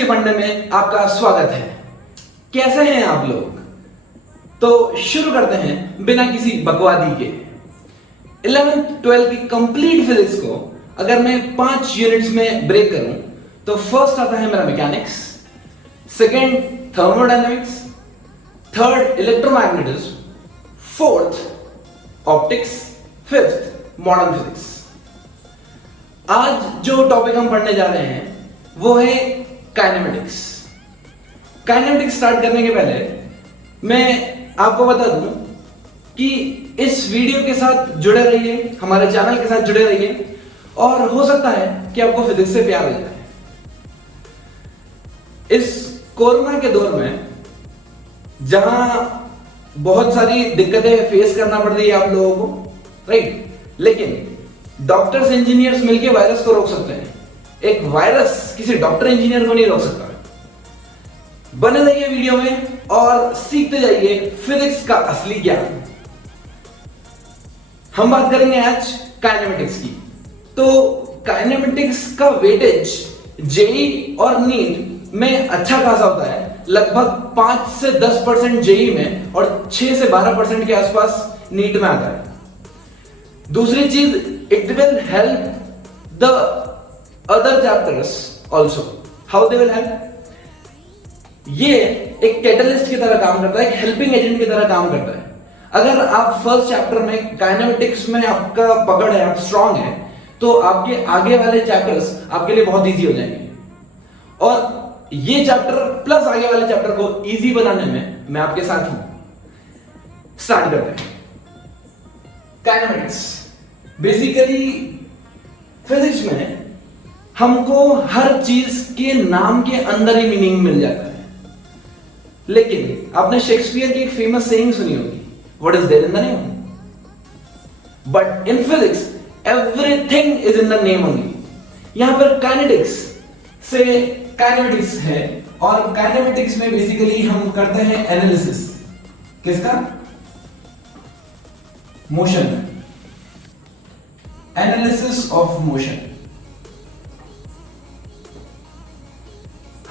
के फंडे में आपका स्वागत है। कैसे हैं आप लोग? तो शुरू करते हैं बिना किसी बकवादी के। 11th 12th की कंप्लीट फिजिक्स को अगर मैं 5 यूनिट्स में ब्रेक करूं तो फर्स्ट आता है मेरा mechanics, second thermodynamics, third electromagnetism, fourth optics, fifth modern physics. आज जो टॉपिक हम पढ़ने जा रहे हैं वो है काइनेमेटिक्स। काइनेमेटिक्स स्टार्ट करने के पहले मैं आपको बता दूं कि इस वीडियो के साथ जुड़े रहिए, हमारे चैनल के साथ जुड़े रहिए और हो सकता है कि आपको फिजिक्स से प्यार हो जाए। इस कोरोना के दौर में जहां बहुत सारी दिक्कतें फेस करना पड़ रही है आप लोगों को, राइट, लेकिन डॉक्टर्स इंजीनियर्स मिलकर वायरस को रोक सकते हैं। एक वायरस किसी डॉक्टर इंजीनियर को नहीं रोक सकता। बने रहिए वीडियो में और सीखते जाइए फिजिक्स का असली ज्ञान। हम बात करेंगे आज काइनेमेटिक्स की। तो काइनेमेटिक्स का वेटेज जेई और नीट में अच्छा खासा होता है, लगभग 5 से 10% जेई में और 6 से 12% के आसपास नीट में आता है। दूसरी चीज, it will help the other chapters also. How they will help? ये एक कैटलिस्ट की तरह काम करता है, एक हेल्पिंग एजेंट की तरह काम करता है। अगर आप फर्स्ट चैप्टर में काइनेमेटिक्स में आपका पकड़ है, आप स्ट्रांग है, तो आपके आगे वाले चैप्टर्स आपके लिए बहुत इजी हो जाएंगे। और ये चैप्टर प्लस आगे वाले चैप्टर को इजी बनाने में मैं आपके साथ हूं। स्टार्ट करते हैं। काइनेमेटिक्स बेसिकली फिजिक्स में हमको हर चीज के नाम के अंदर ही मीनिंग मिल जाता है। लेकिन आपने शेक्सपियर की एक फेमस सेइंग सुनी होगी, what is there in the name? But in physics everything is in the name only. यहां पर काइनेटिक्स से काइनेमेटिक्स है और काइनेमेटिक्स में बेसिकली हम करते हैं एनालिसिस। किसका? Motion, analysis of motion.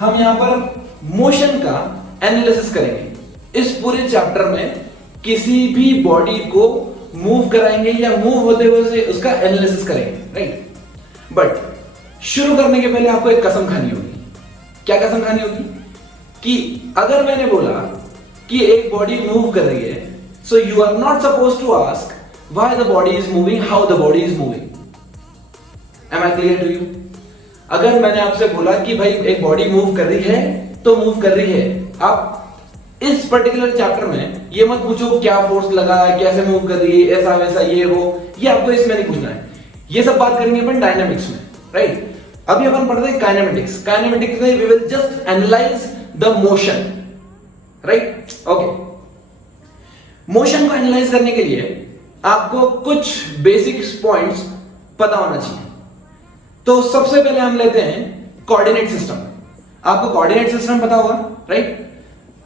हम यहां पर मोशन का एनालिसिस करेंगे। इस पूरे चैप्टर में किसी भी बॉडी को मूव कराएंगे या मूव होते हुए उसका एनालिसिस करेंगे, राइट। बट शुरू करने के पहले आपको एक कसम खानी होगी। क्या कसम खानी होगी? कि अगर मैंने बोला कि एक बॉडी मूव कर रही है, so you are not suppose to ask why the body is moving, how the body is moving. Am I clear to you? अगर मैंने आपसे बोला कि भाई एक बॉडी मूव कर रही है तो मूव कर रही है, आप इस पर्टिकुलर चैप्टर में ये मत पूछो क्या फोर्स लगा है, कैसे मूव कर रही है, ऐसा वैसा ये वो, ये आपको इसमें नहीं पूछना है। ये सब बात करेंगे अपन डायनामिक्स में, राइट। अभी अपन पढ़ रहे हैं काइनेमेटिक्स। काइनेमेटिक्स में we will just analyse the motion, right, okay. Motion को एनालाइज करने के लिए आपको कुछ बेसिक पॉइंट्स पता होना चाहिए। तो सबसे पहले हम लेते हैं कोऑर्डिनेट सिस्टम। आपको कोऑर्डिनेट सिस्टम पता होगा, राइट।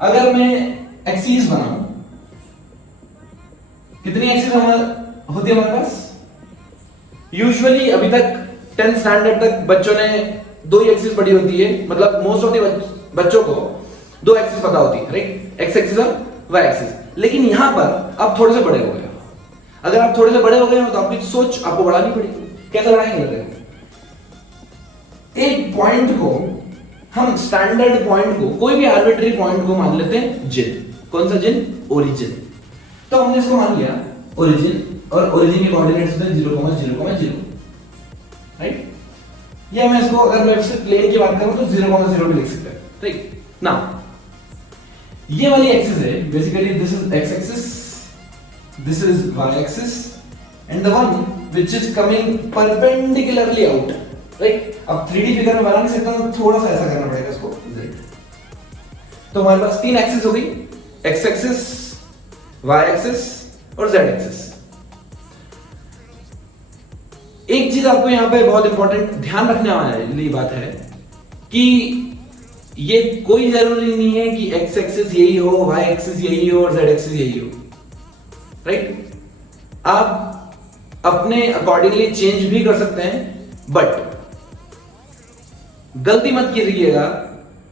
अगर मैं एक्सिस बनाऊं, कितनी एक्सिस होती है हमारे पास? यूजुअली अभी तक 10th स्टैंडर्ड तक बच्चों ने 2 ही एक्सिस पढ़ी होती है, मतलब मोस्ट ऑफ द बच्चों को 2 एक्सिस पता होती है, राइट, एक्स एक्सिस और वाई एक्सिस। लेकिन यहां पर आप थोड़े से बड़े हो गए हो। अगर आप थोड़े से बड़े हो गए हो तो आपकी सोच आपको बढ़ानी पड़ेगी। कैसे बढ़ाएंगे? एक पॉइंट को हम, स्टैंडर्ड पॉइंट को, कोई भी आर्बिट्री पॉइंट को मान लेते हैं जिन। कौन सा जिन? ओरिजिन। तो हमने इसको मान लिया ओरिजिन, और ओरिजिन के कोऑर्डिनेट्स होते हैं 0,0,0, राइट। या मैं इसको अगर मैं इससे प्लेन की बात करूं तो 0,0 भी लिख सकते हैं, राइट। नाउ ये वाली एक्सिस है, basically this is X axis, this is Y axis, and the one which is coming perpendicularly out, right. अब 3D फिगर में बना नहीं सकता तो थोड़ा सा ऐसा करना पड़ेगा इसको, तो हमारे पास 3 एक्सिस हो गई, एक्स एक्सिस, वाई एक्सिस और जेड एक्सिस। एक चीज आपको यहां पे बहुत इंपॉर्टेंट ध्यान रखने वाली बात है कि ये कोई जरूरी नहीं है कि एक्स एक्सिस यही हो, वाई एक्सिस यही हो और जेड एक्सिस यही हो, राइट। आप अपने अकॉर्डिंगली चेंज भी कर सकते हैं, बट गलती मत कीजिएगा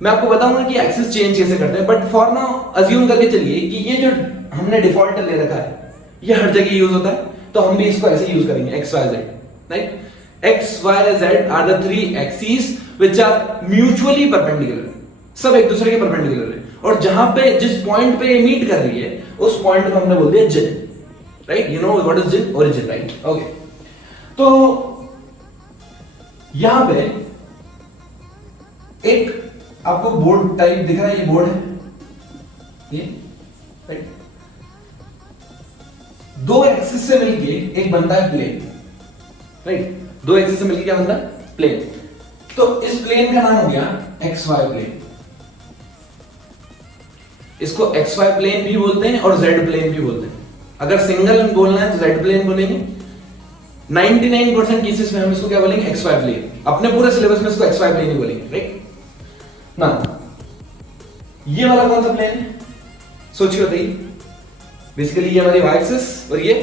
मैं आपको बताऊंगा कि एक्सिस चेंज कैसे करते हैं, बट फॉर नाउ अज्यूम करके चलिए कि ये जो हमने डिफॉल्ट ले रखा है ये हर जगह यूज होता है, तो हम भी इसको ऐसे यूज करेंगे X Y Z, right. X Y Z are the three axis which are mutually perpendicular, सब एक दूसरे के परपेंडिकुलर है, और जहां पे जिस पॉइंट पे ये मीट कर रही है उस पॉइंट को हमने बोल दिया जिन, right. You know what is जिन? Origin, right. ओके, तो यहां पे एक आपको बोर्ड टाइप दिख रहा है, ये बोर्ड है ये, राइट। दो एक्सिस से मिलके एक बनता है प्लेन, राइट। दो एक्सिस से मिलके क्या बनता है? प्लेन। तो इस प्लेन का नाम हो गया एक्स वाई प्लेन। इसको एक्स वाई प्लेन भी बोलते हैं और जेड प्लेन भी बोलते हैं। अगर सिंगल बोलना है तो जेड प्लेन बोलेंगे, 99% केसेस में हम इसको क्या बोलेंगे? X Y plane. अपने पूरे सिलेबस में इसको एक्स वाई प्लेन ही बोलेंगे, राइट ना। ये वाला कौन सा प्लेन है? सोच के बताइए। बेसिकली ये हमारी वाई एक्सिस और ये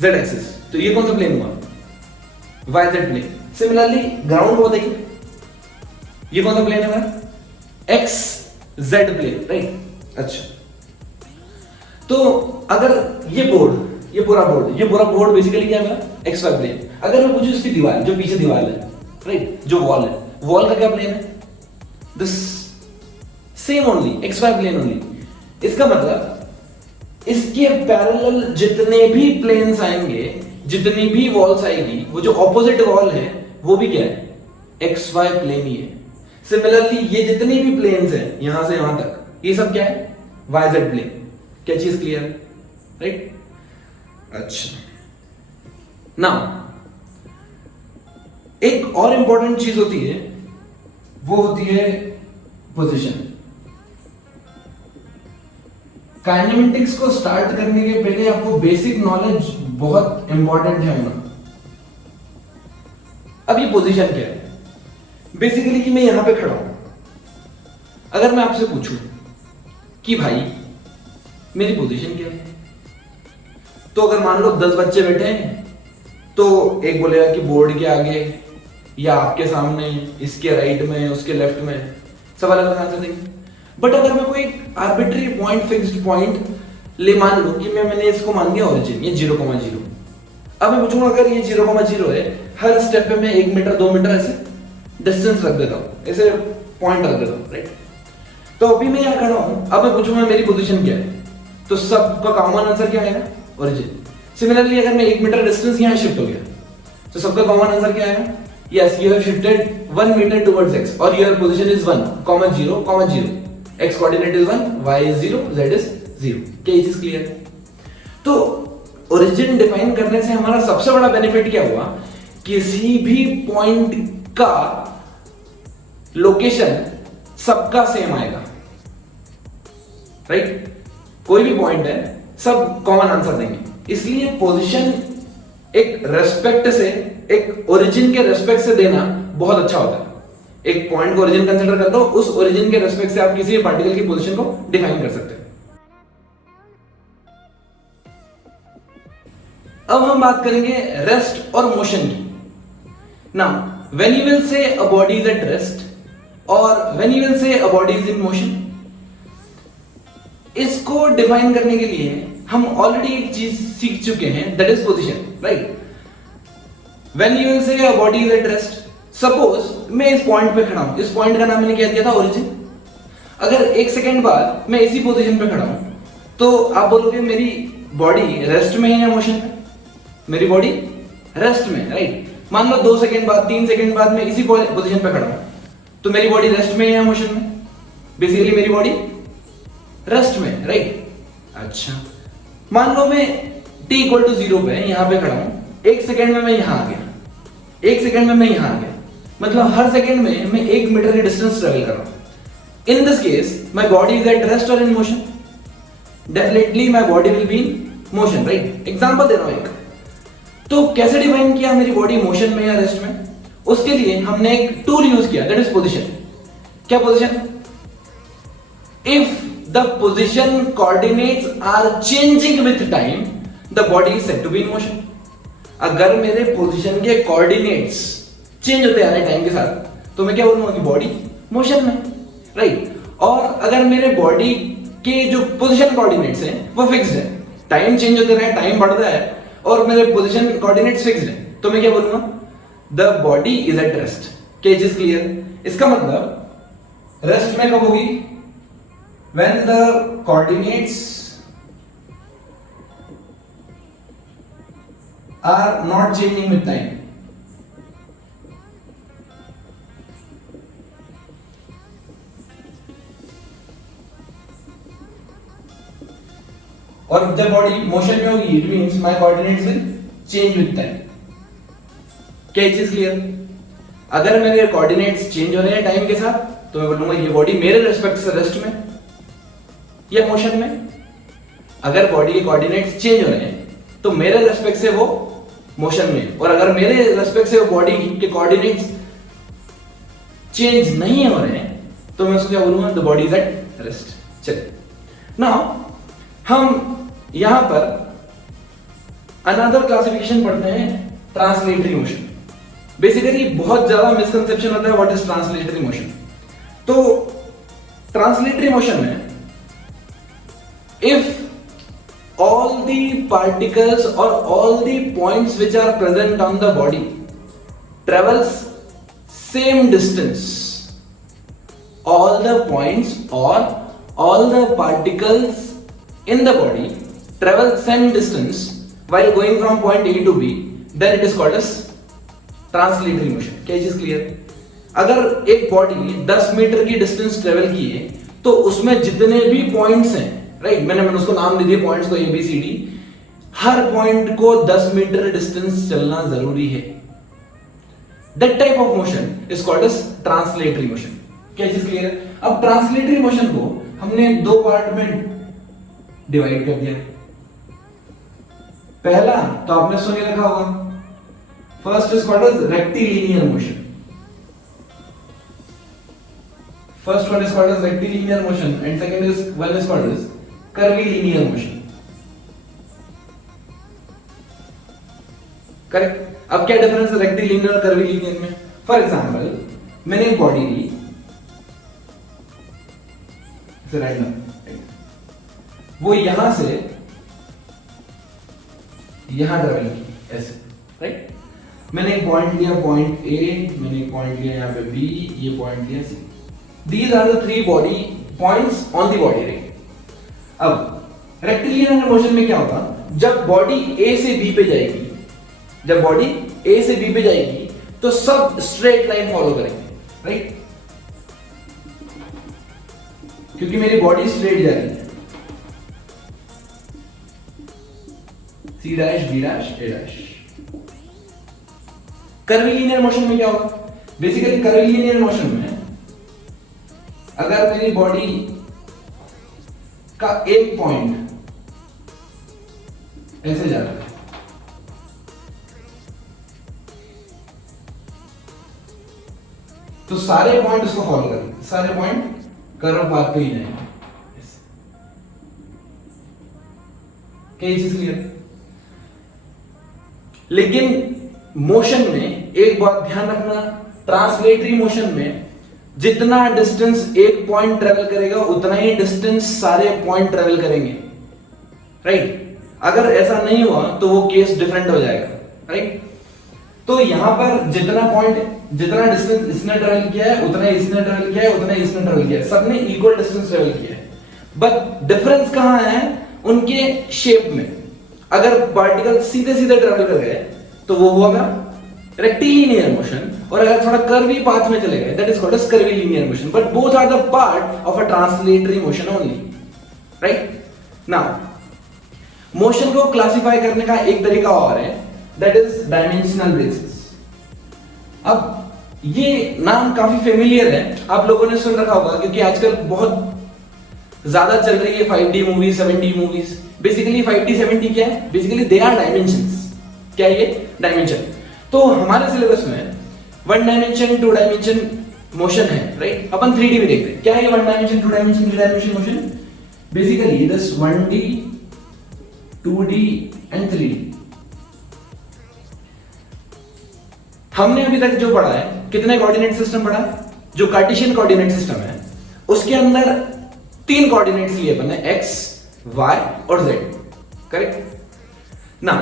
जेड एक्सिस, तो ये कौन सा प्लेन हुआ? Y Z plane. Similarly ground को बताइए, ये कौन सा प्लेन है हमारा? X Z plane, right. अच्छा, तो अगर ये पूरा बोर्ड बेसिकली क्या है? X Y plane. अगर मैं पूछूं इसकी दीवार, जो पीछे दीवार है, राइट, जो वॉल है, वॉल का क्या प्लेन है? This same only, X Y plane only. इसका मतलब इसके पैरेलल जितने भी प्लेन्स आएंगे, जितनी भी वॉल्स आएगी, वो जो ऑपोजिट वॉल है वो भी क्या है? एक्स वाई प्लेन ही है। सिमिलरली ये जितनी भी प्लेन्स हैं यहां से यहां तक, ये सब क्या है? Y Z plane. क्या चीज क्लियर है? राइट। अच्छा, नाउ एक और इंपॉर्टेंट चीज होती है, वो होती है पोजीशन। काइनेमेटिक्स को स्टार्ट करने के पहले आपको बेसिक नॉलेज बहुत इंपॉर्टेंट है होना। अब ये पोजीशन क्या है? बेसिकली कि मैं यहां पे खड़ा हूं, अगर मैं आपसे पूछूं कि भाई मेरी पोजीशन क्या है, तो अगर मान लो 10 बच्चे बैठे हैं, तो एक बोलेगा कि बोर्ड के आगे या आपके सामने, इसके राइट में, उसके लेफ्ट में, सब अलग अलग आंसर देंगे। बट अगर मैं कोई आर्बिट्री पॉइंट, फिक्स्ड पॉइंट ले मान लो कि मैंने इसको मान दिया ओरिजिन, ये 0,0। अब मैं पूछूंगा अगर ये 0,0 है, हर स्टेप पे मैं 1 मीटर 2 मीटर ऐसे डिस्टेंस रख देता हूं, ऐसे पॉइंट रख देता हूं, राइट। तो अभी मैं यहां खड़ा हूं, अब मैं पूछूंगा मेरी पोजीशन क्या है, तो सबका कॉमन आंसर क्या आएगा? ओरिजिन। सिमिलरली अगर मैं 1 मीटर डिस्टेंस यहां शिफ्ट हो गया, तो सबका कॉमन आंसर क्या आएगा? Yes, you have shifted 1 metre towards X और your position is 1, 0,0। X coordinate is 1, Y is 0, Z is 0। क्या ये चीज क्लियर है? तो ओरिजिन डिफाइन करने से हमारा सबसे बड़ा बेनिफिट क्या हुआ? किसी भी पॉइंट का लोकेशन सबका सेम आएगा, राइट। कोई भी पॉइंट है, सब कॉमन आंसर देंगे। इसलिए पोजीशन एक रेस्पेक्ट से, एक ओरिजिन के रेस्पेक्ट से देना बहुत अच्छा होता है। एक पॉइंट को ओरिजिन कंसीडर कर लो, उस ओरिजिन के रेस्पेक्ट से आप किसी पार्टिकल की पोजीशन को डिफाइन कर सकते हैं। अब हम बात करेंगे रेस्ट और मोशन की। Now when you will say a body is at rest और when you will say a body is in motion, इसको डिफाइन करने के लिए हम ऑलरेडी एक चीज सीख चुके हैं, that is position, right. When you will say a body is at rest, suppose मैं इस पॉइंट पे खड़ा हूं, इस पॉइंट का नाम मैंने क्या दिया था? ओरिजिन। अगर 1 सेकेंड बाद मैं इसी पोजीशन पे खड़ा हूं, तो आप बोलोगे मेरी बॉडी रेस्ट में है या मोशन में? मेरी बॉडी रेस्ट में, राइट। मान लो 2 सेकेंड बाद, 3 सेकेंड बाद मैं इसी पोजीशन पे खड़ा हूं, तो मेरी बॉडी रेस्ट में है या मोशन में? बेसिकली मेरी बॉडी रेस्ट में, राइट। अच्छा, मान लो मैं t = 0 पे यहां पे खड़ा हूं, 1 सेकेंड में मैं यहां आ गया, 1 सेकेंड में मैं यहां आ गया, मतलब हर सेकेंड में मैं 1 मीटर की डिस्टेंस ट्रेवल कर रहा हूं। In this case my body is at rest और in motion? Definitely my body will be in motion, right. Example दे रहा हूं एक। तो कैसे डिफाइन किया मेरी बॉडी मोशन में या रेस्ट में? उसके लिए हमने एक टूल यूज किया, दैट इज पोजीशन। क्या position? If the position coordinates are changing with time, the body is said to be in motion. अगर मेरे पोजीशन के कोऑर्डिनेट्स चेंज होते हैं टाइम के साथ, तो मैं क्या बोलूंगा कि बॉडी मोशन में। राइट। और अगर मेरे बॉडी के जो पोजीशन कोऑर्डिनेट्स हैं वो फिक्स्ड है, टाइम चेंज होता रहा है, टाइम बढ़ रहा है और मेरे पोजीशन कोऑर्डिनेट्स फिक्स्ड है, तो मैं क्या बोलूंगा? The body is at rest. क्या ये चीज क्लियर? इसका मतलब रेस्ट में कब होगी? When the coordinates are not changing with time. और जब बॉडी मोशन में होगी it means my coordinates will change with time. क्या चीज क्लियर? अगर मेरे कोऑर्डिनेट्स चेंज हो रहे हैं टाइम के साथ तो मैं बोलूंगा ये बॉडी मेरे रेस्पेक्ट से रेस्ट में या मोशन में। अगर बॉडी के कोऑर्डिनेट्स चेंज हो रहे हैं तो मेरे रेस्पेक्ट से वो मोशन में, और अगर मेरे रेस्पेक्ट से वो बॉडी के कोऑर्डिनेट्स चेंज नहीं हो रहे हैं तो मैं उसको क्या बोलूंगा? The body is at rest. चलिए नाउ हम यहां पर अनदर क्लासिफिकेशन पढ़ते हैं, ट्रांसलेटरी मोशन। बेसिकली बहुत ज्यादा मिसकंसेप्शन होता है व्हाट इज ट्रांसलेटरी मोशन। तो ट्रांसलेटरी मोशन में if all the particles or all the points which are present on the body travels same distance, all the points or all the particles in the body travel same distance while going from point A to B, then it is called as translatory motion. क्या चीज clear? अगर एक body 10 metre की distance travel की है तो उसमें जितने भी पॉइंट्स हैं, राइट, मैंने उसको नाम दे दिए पॉइंट्स को ABCD, हर पॉइंट को 10 मीटर डिस्टेंस चलना जरूरी है। That type of motion is called as translatory motion. क्या चीज क्लियर है? अब ट्रांसलेटरी मोशन को हमने दो पार्ट में डिवाइड कर दिया। पहला तो आपने सुन के रखा होगा, first is called as rectilinear motion. First one is called as rectilinear motion and second one is called as curvilinear motion. Correct? अब क्या डिफरेंस है रेक्टिलिनियर और कर्विलिनियर में? फॉर एग्जांपल मैंने एक बॉडी ली, वो यहां से यहां ट्रेवल की ऐसे, राइट? मैंने एक पॉइंट लिया पॉइंट ए, मैंने एक पॉइंट लिया यहां पे बी, ये पॉइंट लिया सी। These are the three body points on the body, right? अब रेक्टिलिनियर मोशन में क्या होगा? जब बॉडी A से B पे जाएगी, जब बॉडी A से B पे जाएगी तो सब स्ट्रेट लाइन फॉलो करेंगे, राइट? क्योंकि मेरी बॉडी स्ट्रेट जा रही है, C dash B dash A dash. Curvilinear motion में क्या होगा? बेसिकली कर्विलिनियर मोशन में अगर मेरी बॉडी का एक पॉइंट ऐसे जा रहा है तो सारे पॉइंट उसको फॉलो करेंगे, सारे पॉइंट कर्व पाथ पे ही जाएंगे। क्या चीज क्लियर? लेकिन मोशन में एक बात ध्यान रखना, ट्रांसलेटरी मोशन में जितना डिस्टेंस एक पॉइंट ट्रेवल करेगा उतना ही डिस्टेंस सारे पॉइंट ट्रेवल करेंगे, राइट? अगर ऐसा नहीं हुआ तो वो केस डिफरेंट हो जाएगा, राइट? तो यहां पर जितना डिस्टेंस इसने ट्रेवल किया है उतना ही इसने ट्रेवल किया है, उतना ही इसने ट्रेवल किया है, सबने इक्वल डिस्टेंस ट्रेवल किया है। बट डिफरेंस कहां है? उनके शेप में। अगर पार्टिकल सीधे सीधे ट्रेवल कर गए तो वो हुआ क्या? रेक्टिलिनियर मोशन, और अगर थोड़ा कर्वी पाथ में चले गए that is called as curvilinear motion. But both are the part of a translatory motion only, right? Now motion को क्लासिफाई करने का एक तरीका और है, दैट इज डायमेंशनल बेसिस। अब ये नाम काफी फेमिलियर है, आप लोगों ने सुन रखा होगा क्योंकि आजकल बहुत ज्यादा चल रही है 5D movies, 7D movies. Basically 5D 7D क्या है? Basically they are dimensions. क्या है ये? डायमेंशन। तो हमारे सिलेबस में 1 डायमेंशन 2 डायमेंशन मोशन है, राइट? अपन 3D में देखते हैं। क्या है 1 dimension 2 dimension 3 dimension motion? Basically this 1D 2D and 3D। हमने अभी तक जो पढ़ा है, कितने कोऑर्डिनेट सिस्टम पढ़ा है? जो कार्टेशियन कोऑर्डिनेट सिस्टम है उसके अंदर 3 कोऑर्डिनेट्स लिए अपन ने, एक्स, वाई और जेड, करेक्ट ना।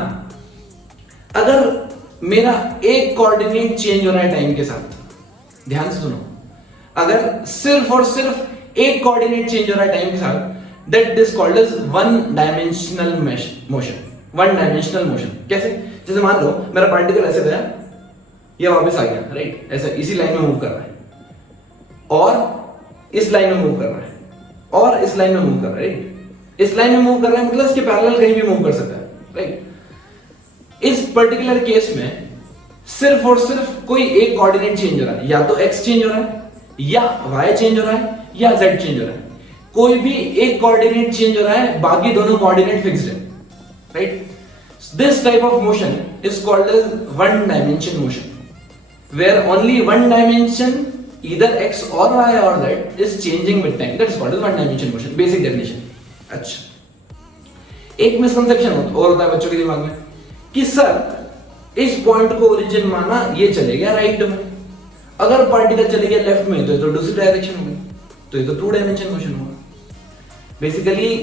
अगर मेरा एक कोऑर्डिनेट चेंज हो रहा है टाइम के साथ, ध्यान से सुनो, अगर सिर्फ और सिर्फ एक कोऑर्डिनेट चेंज हो रहा है टाइम के साथ, that is called as one dimensional motion. One dimensional motion कैसे? जैसे मान लो मेरा पार्टिकल ऐसे गया, ये वापस आ गया, राइट, ऐसे इसी लाइन में मूव कर रहा है, और इस लाइन में मूव कर रहा है, और इस लाइन में मूव कर रहा है, राइट। इस लाइन में मूव कर रहा है मतलब इसके पैरेलल कहीं भी मूव कर सकता है, राइट। इस पर्टिकुलर केस में सिर्फ और सिर्फ कोई एक कोऑर्डिनेट चेंज हो रहा है, या तो x चेंज हो रहा है, या y चेंज हो रहा है, या z चेंज हो रहा है। कोई भी एक कोऑर्डिनेट चेंज हो रहा है, बाकी दोनों कोऑर्डिनेट फिक्स्ड है, right. This type of motion is called as one dimension motion, where only one dimension either x or y or z is changing with time, that is called as one dimension motion, basic definition। अच्छा, एक misconception और होता है बच्चों के दिमाग में कि सर इस पॉइंट को ओरिजिन माना, ये चले गया राइट में, अगर पार्टिकल चले गया लेफ्ट में तो ये तो दूसरी डायरेक्शन होगी, तो ये तो टू डायमेंशन मोशन होगा। बेसिकली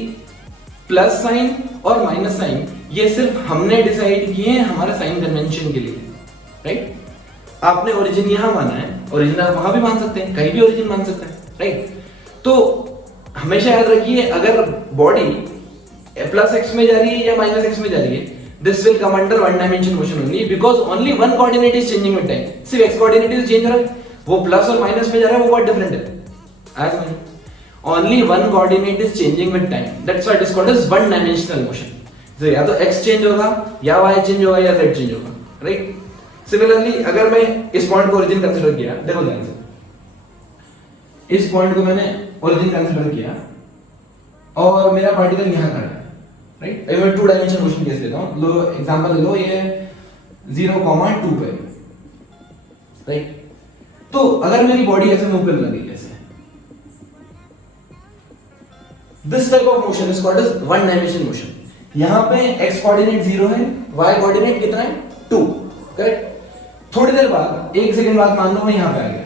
प्लस साइन और माइनस साइन ये सिर्फ हमने डिसाइड किए हैं हमारे साइन कन्वेंशन के लिए, राइट। आपने ओरिजिन यहां माना है, ओरिजिन आप वहां भी मान सकते हैं, कहीं भी ओरिजिन मान सकते हैं, राइट। तो हमेशा याद रखिए, अगर बॉडी प्लस एक्स में जा रही है या माइनस एक्स में जा रही है, this will come under one dimension motion only, because only one coordinate is changing with time. सिर्फ एक्स कोऑर्डिनेट इज चेंज हो रहा है, वो प्लस और माइनस में जा रहा है, वो बहुत डिफरेंट है। आज में only one coordinate is changing with time, that's why it is called as one dimensional motion. तो या तो एक्स चेंज होगा, या वाई चेंज होगा, या जेड चेंज होगा, राइट। सिमिलरली अगर मैं इस पॉइंट को ओरिजिन कंसीडर किया, देखो ध्यान से, इस पॉइंट को मैंने ओरिजिन कंसीडर किया और मेरा पार्टिकल यहां खड़ा है, राइट। मैं टू डायमेंशन मोशन केस लेता हूं, लो एग्जांपल ले लो, ये 0,2 पे, राइट। तो अगर मेरी बॉडी ऐसे मूव करने लगी, ऐसे, this type of motion is called as one dimension motion. यहां पे x कोऑर्डिनेट 0 है, y कोऑर्डिनेट कितना है 2, करेक्ट। थोड़ी देर बाद, एक सेकंड बाद मान लो मैं यहां पे आ गया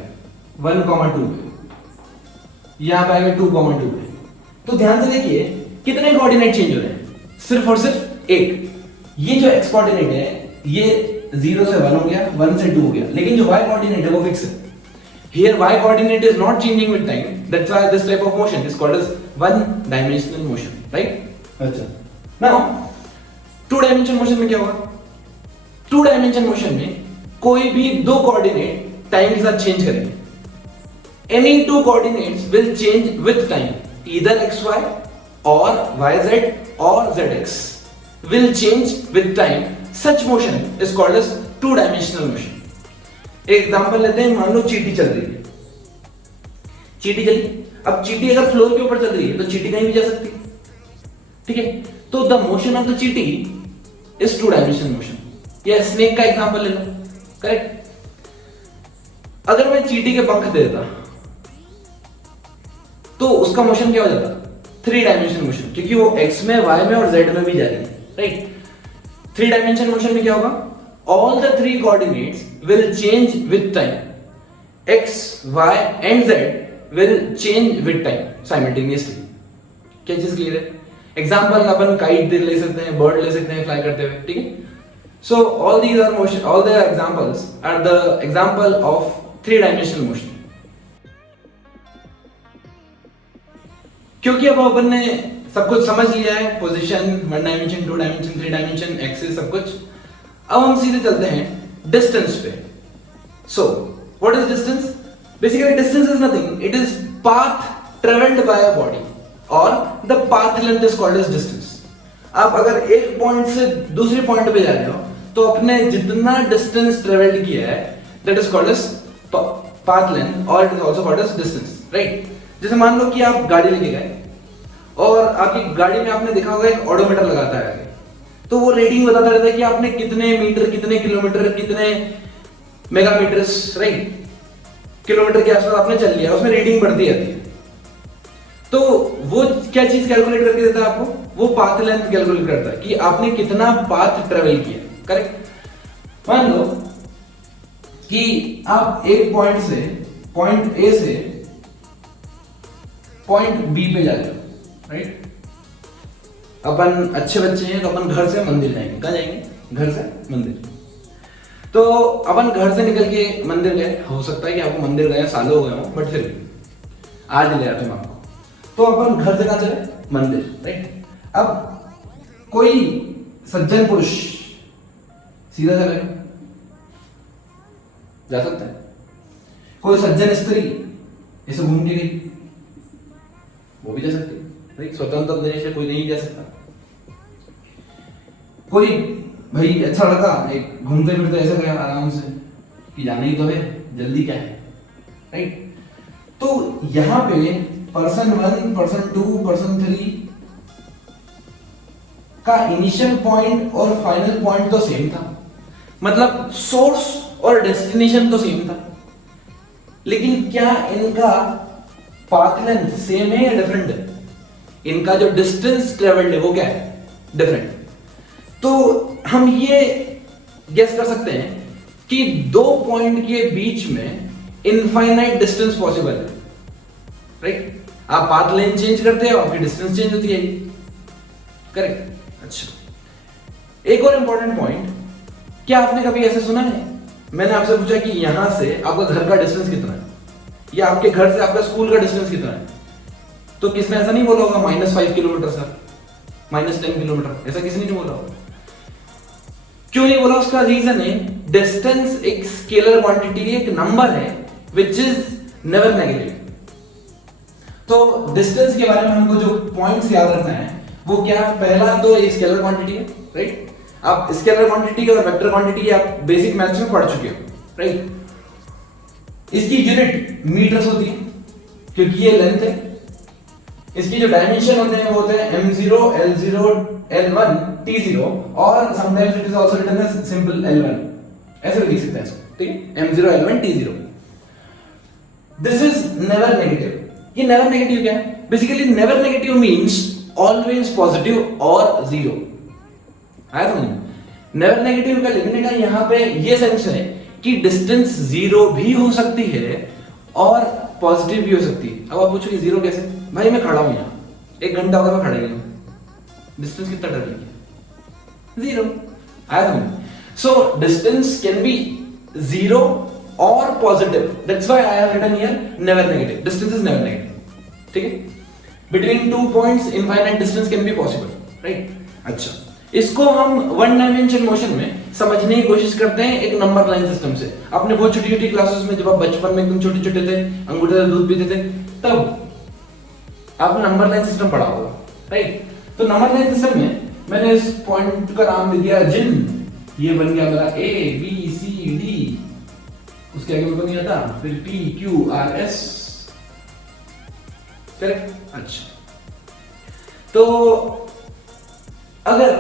1,2 पे, यहां पे आ गया 2,2 पे। तो ध्यान से देखिए कितने कोऑर्डिनेट चेंज हो रहे हैं, सिर्फ और सिर्फ एक। ये जो x कोऑर्डिनेट है ये 0 से 1 हो गया, 1 से 2 हो गया, लेकिन जो y कोऑर्डिनेट है वो फिक्स है। Here y coordinate is not changing with time, that's why this type of motion is called as one dimensional motion, right? अच्छा, now two dimension motion में क्या होगा? Two dimension motion में कोई भी दो कोऑर्डिनेट टाइम के साथ चेंज करेंगे। Any two coordinates will change with time, either xy or yz or zx will change with time. Such motion is called as two dimensional motion. एक example लेते हैं, मान लो चींटी चल रही है, चींटी चली, अब चींटी अगर फ्लोर के ऊपर चल रही है तो चींटी कहीं भी जा सकती है, ठीक है। तो द मोशन ऑफ द चींटी इज टू डायमेंशनल मोशन। या स्नेक का एग्जांपल ले लो, करेक्ट। अगर मैं चींटी के पंख दे देता तो उसका मोशन क्या हो जाता? थ्री डायमेंशनल मोशन, क्योंकि वो एक्स में, वाई में और जेड में भी जा रही है, राइट। थ्री डायमेंशनल मोशन में क्या होगा? All the three coordinates will change with time. X, Y and Z will change with time simultaneously. क्या चीज क्लियर है? एग्जाम्पल अपन काइट ले सकते हैं, बर्ड ले सकते हैं फ्लाई करते हुए, ठीक है। So all these are motion, all the examples are the example of three dimensional motion. क्योंकि अब अपन ने सब कुछ समझ लिया है, position, one dimension, two dimension, three dimension, axis, सब कुछ। अब हम सीधे चलते हैं डिस्टेंस पे। So what is distance? Basically distance is nothing, it is path travelled by a body और the path length is called as distance. आप अगर एक पॉइंट से दूसरे पॉइंट पे जा रहे हो तो अपने जितना डिस्टेंस ट्रेवल्ड किया है that is called as path length और it is also called as distance, right. जैसे मान लो कि आप गाड़ी लेके गए और आपकी गाड़ी में आपने देखा होगा एक ऑडोमीटर लगाता है, तो वो रीडिंग बताता रहता है कि आपने कितने मीटर, कितने किलोमीटर, कितने मेगामीटर्स, राइट, किलोमीटर के आसपास आपने चल लिया, उसमें रीडिंग बढ़ती जाती है। तो वो क्या चीज कैलकुलेट करके देता है आपको? वो पाथ लेंथ कैलकुलेट करता है कि आपने कितना पाथ ट्रेवल किया, करेक्ट। मान लो कि आप एक पॉइंट से, पॉइंट ए से पॉइंट बी पे जा रहे हो, राइट। अपन अच्छे बच्चे हैं तो अपन घर से मंदिर जाएंगे। कहाँ जाएंगे? घर से मंदिर। तो अपन घर से निकल के मंदिर गए, हो सकता है कि आपको मंदिर गए सालों हो गए हो, बट फिर भी आज ले आते हैं आपको। तो अपन घर से कहाँ चले? मंदिर, राइट। अब कोई सज्जन पुरुष सीधा चले जा सकता है, कोई सज्जन स्त्री ऐसे घूम के गई वो भी जा सकती है, राइट। स्वतंत्र देश है, कोई नहीं जा सकता। कोई भाई अच्छा लगा एक घूमते फिरते ऐसे गया आराम से कि जाना ही तो है, जल्दी क्या है, राइट। तो यहां पे पर्सन 1, पर्सन 2, पर्सन 3 का इनिशियल पॉइंट और फाइनल पॉइंट तो सेम था, मतलब सोर्स और डेस्टिनेशन तो सेम था, लेकिन क्या इनका पाथ लेंथ सेम है या डिफरेंट है? इनका जो डिस्टेंस ट्रेवल्ड है वो क्या है? डिफरेंट। तो हम ये गेस कर सकते हैं कि दो पॉइंट के बीच में इनफाइनाइट डिस्टेंस पॉसिबल है, राइट। आप पाथ लेंथ चेंज करते हो, आपकी डिस्टेंस चेंज होती है, करेक्ट। अच्छा, एक और इंपॉर्टेंट पॉइंट, क्या आपने कभी ऐसे सुना है, मैंने आपसे पूछा कि यहां से आपका घर का डिस्टेंस कितना है या आपके घर से आपका स्कूल का डिस्टेंस कितना है, तो किसने ऐसा नहीं बोला होगा -5 किलोमीटर सर, -10 किलोमीटर, ऐसा किसी ने नहीं बोला होगा। क्यों नहीं बोला? उसका रीजन है डिस्टेंस एक स्केलर क्वांटिटी है, एक नंबर है विच इज नेवर नेगेटिव। तो डिस्टेंस के बारे में हमको जो पॉइंट्स याद रखना है वो क्या? पहला तो एक स्केलर क्वांटिटी है, राइट। आप स्केलर क्वांटिटी और वेक्टर क्वांटिटी आप बेसिक मैथ्स में पढ़ चुके हो, राइट। इसकी यूनिट मीटर्स होती है क्योंकि ये लेंथ है। इसकी जो डायमेंशन होते हैं वो होते हैं m0, l0, l1, t0 और sometimes it is also written as simple l1, ऐसे भी लिख सकते हैं इसको, ठीक है, m0, l1, t0। This is never negative. ये नेवर नेगेटिव क्या है? Basically never negative means always positive और जीरो। आया समझ में? नेवर नेगेटिव का लिखने का यहां पे ये सेंस है कि डिस्टेंस जीरो भी हो सकती है और पॉजिटिव भी हो सकती है। अब आप पूछोगे जीरो कैसे? भाई मैं खड़ा हूं यहां, 1 घंटा हो गया मैं खड़ा ही हूं, डिस्टेंस कितना डर रही है? जीरो। आया समझ में? So distance can be zero और positive, that's why I have written here never negative. Distance is never negative, ठीक है। Between 2 points infinite distance can be possible, right. अच्छा, इसको हम 1 डायमेंशन मोशन में समझने की कोशिश करते हैं एक नंबर लाइन सिस्टम से। आपने बहुत छोटी छोटी क्लासेस में, जब आप बचपन में एकदम छोटे छोटे थे, अंगूठे से दूध पीते थे, तब आपने नंबर लाइन सिस्टम पढ़ा होगा, राइट। तो नंबर लाइन सिस्टम में मैंने इस पॉइंट का नाम दे दिया जिन। ये बन गया मेरा A B C D, उसके आगे बन गया था फिर P Q R S, correct. अच्छा, तो अगर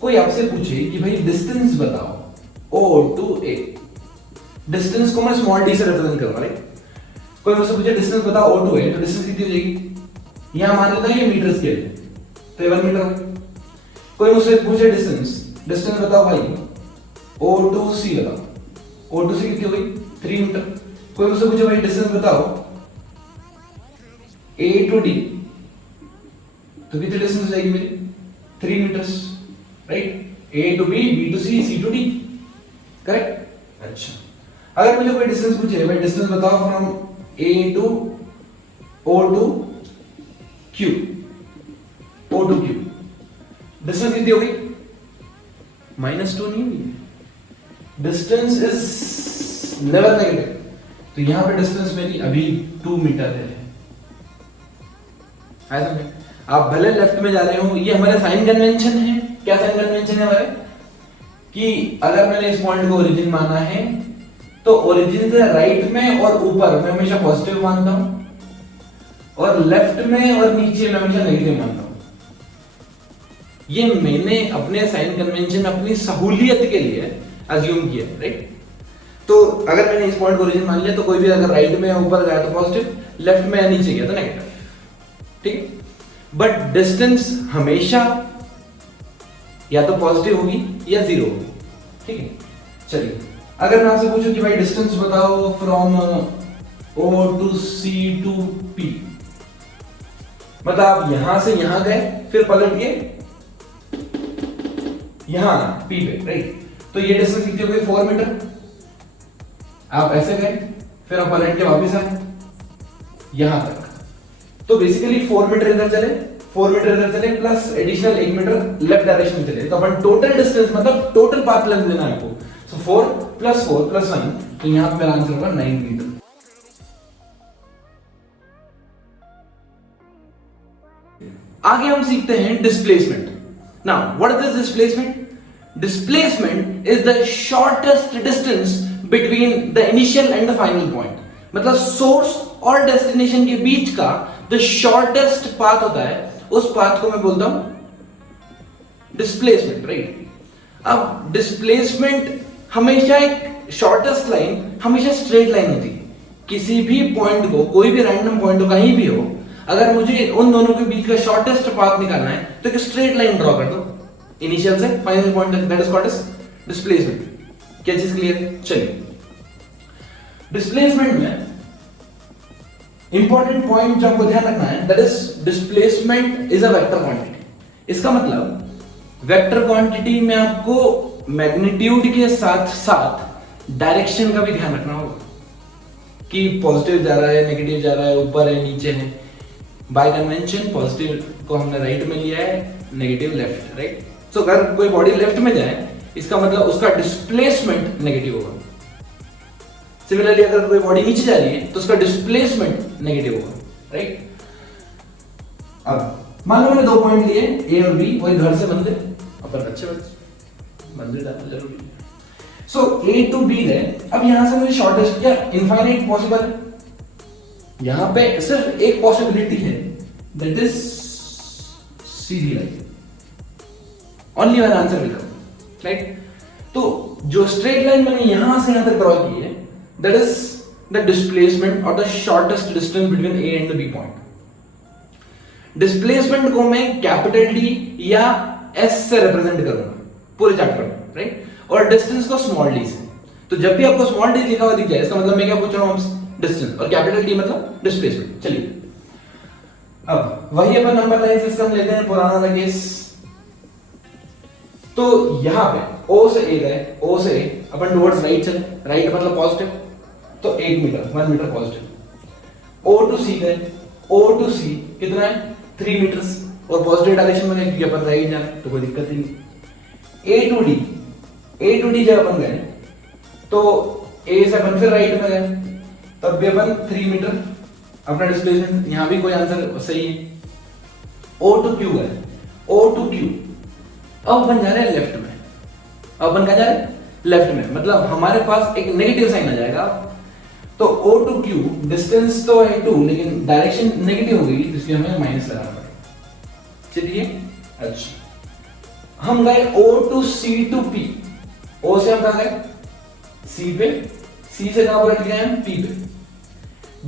कोई आपसे पूछे कि भाई डिस्टेंस बताओ O to A, डिस्टेंस को मैं स्मॉल d से रिप्रेजेंट करूंगा, राइट। कोई मुझसे पूछे डिस्टेंस बताओ O to A, तो डिस्टेंस कितनी हो जाएगी? यहां मान लेता हूं ये मीटर स्केल है तो 1 मीटर होगा। कोई मुझसे पूछे डिस्टेंस बताओ भाई O to C बताओ, O to C कितनी हो गई? 3 मीटर। कोई मुझसे पूछे भाई डिस्टेंस बताओ A to D, तो कितनी डिस्टेंस हो जाएगी मेरी? 3 metres, right. A to B, B to C, C to D, correct. अच्छा, अगर मुझे कोई डिस्टेंस पूछे भाई डिस्टेंस बताओ from A to O to Q, O to Q, डिस्टेंस कितनी हो गई? -2 नहीं हुई। डिस्टेंस इज नेवर नेगेटिव, तो यहां पे डिस्टेंस मेरी अभी 2 मीटर है। समझे? आप भले लेफ्ट में जा रहे हो, ये हमारे साइन कन्वेंशन है। क्या साइन कन्वेंशन है हमारे? कि अगर मैंने इस पॉइंट को ओरिजिन माना है तो ओरिजिन से राइट में और ऊपर मैं हमेशा पॉजिटिव मानता हूं, और लेफ्ट में और नीचे मैं हमेशा नेगेटिव मानता हूं। ये मैंने अपने साइन कन्वेंशन अपनी सहूलियत के लिए अज्यूम किया, राइट। तो अगर मैंने इस पॉइंट को ओरिजिन मान लिया तो कोई भी अगर राइट में ऊपर गया तो पॉजिटिव, लेफ्ट में या नीचे गया तो नेगेटिव, ठीक है। बट डिस्टेंस हमेशा या तो पॉजिटिव होगी या जीरो होगी, ठीक है। चलिए, अगर मैं आपसे पूछूं कि भाई डिस्टेंस बताओ from O to C to P, मतलब आप यहां से यहां गए, फिर पलट के यहां P पे, राइट? तो ये डिस्टेंस कितनी हो गई? 4 मीटर। आप ऐसे गए, फिर आप पलट के वापस आए यहां तक, तो बेसिकली 4 मीटर इधर चले, 4 मीटर इधर चले, plus additional 1 metre left direction में चले, तो अपन टोटल डिस्टेंस मतलब टोटल पाथ लेंथ लेना है आपको। सो 4 + 4 + 1, तो यहां पे मेरा आंसर होगा 9 मीटर। आगे हम सीखते हैं displacement. Now what is this displacement? Displacement is the shortest distance between the initial and the final point. मतलब सोर्स और डेस्टिनेशन के बीच का जो शॉर्टेस्ट पाथ होता है, उस पाथ को मैं बोलता हूं डिस्प्लेसमेंट, राइट? अब डिस्प्लेसमेंट हमेशा एक शॉर्टेस्ट लाइन हमेशा स्ट्रेट लाइन होती है। किसी भी पॉइंट को, कोई भी रैंडम पॉइंट हो, कहीं भी हो, अगर मुझे उन दोनों के बीच का शॉर्टेस्ट पाथ निकालना है तो एक स्ट्रेट लाइन ड्रॉ कर दो इनिशियल से फाइनल पॉइंट तक, that is called as displacement. क्या चीज क्लियर है? चलिए, डिस्प्लेसमेंट में इंपॉर्टेंट पॉइंट जो आपको ध्यान रखना है, that is displacement is a vector quantity. इसका मतलब वेक्टर क्वांटिटी में आपको मैग्नीट्यूड के साथ साथ डायरेक्शन का भी ध्यान रखना होगा कि पॉजिटिव जा रहा है, नेगेटिव जा रहा है, ऊपर है, नीचे है। बाय कन्वेंशन पॉजिटिव को हमने राइट में लिया है, नेगेटिव लेफ्ट, राइट? सो अगर कोई बॉडी लेफ्ट में जाए, इसका मतलब उसका डिस्प्लेसमेंट नेगेटिव होगा। सिमिलरली अगर कोई बॉडी नीचे जा रही है तो उसका डिस्प्लेसमेंट नेगेटिव होगा, राइट? अब मान लो मैंने 2 पॉइंट लिए, ए और बी, वही घर से मंदिर, अपन अच्छे बच्चे, मंदिर जाना जरूरी है। सो ए टू बी गए, अब यहां से मुझे शॉर्टेस्ट या इनफाइनाइट पॉसिबल है? यहां पे सिर्फ एक पॉसिबिलिटी है, that is Sidhi line, only one answer will come, right? तो जो स्ट्रेट लाइन मैंने यहां से यहां तक ड्रॉ की है, दैट इज द डिस्प्लेसमेंट और the shortest distance between A and the B point. Displacement को मैं कैपिटल डी या एस से रिप्रेजेंट करूंगा पूरे चैप्टर में, राइट? और डिस्टेंस को स्मॉल डी से। तो जब भी आपको स्मॉल डी लिखा हुआ दिख जाए, इसका मतलब मैं क्या पूछ रहा हूं? डिस्टेंस। और कैपिटल डी मतलब डिस्प्लेसमेंट। चलिए, अब वही अपन नंबर लाइन सिस्टम लेते हैं, पुराना वाला केस। तो यहां पे O से A गए, O से A अपन टुवर्ड्स राइट चले, राइट मतलब पॉजिटिव, तो 1 metre, 1 metre positive. O to C गए, O टू C कितना है? 3 मीटर्स, और पॉजिटिव डायरेक्शन में गए क्योंकि अपन राइट जाना है, तो कोई दिक्कत ही नहीं। A टू D जब अपन गए तो A से अपन फिर राइट में गए, तब भी अपन 3 मीटर अपना डिस्प्लेसमेंट, यहां भी कोई आंसर सही है। O टू Q गए, O टू Q, अब अपन जा रहे हैं लेफ्ट में। अब अपन कहां जा रहे हैं? लेफ्ट में, मतलब हमारे पास एक नेगेटिव साइन आ जाएगा। तो O टू Q डिस्टेंस तो है 2, लेकिन डायरेक्शन नेगेटिव हो गई, इसलिए हमें माइनस लगाना पड़ेगा। चलिए, अच्छा हम गए O to C to P। O से हम कहां गए? C पे, C से कहां पर गए हम? P पे।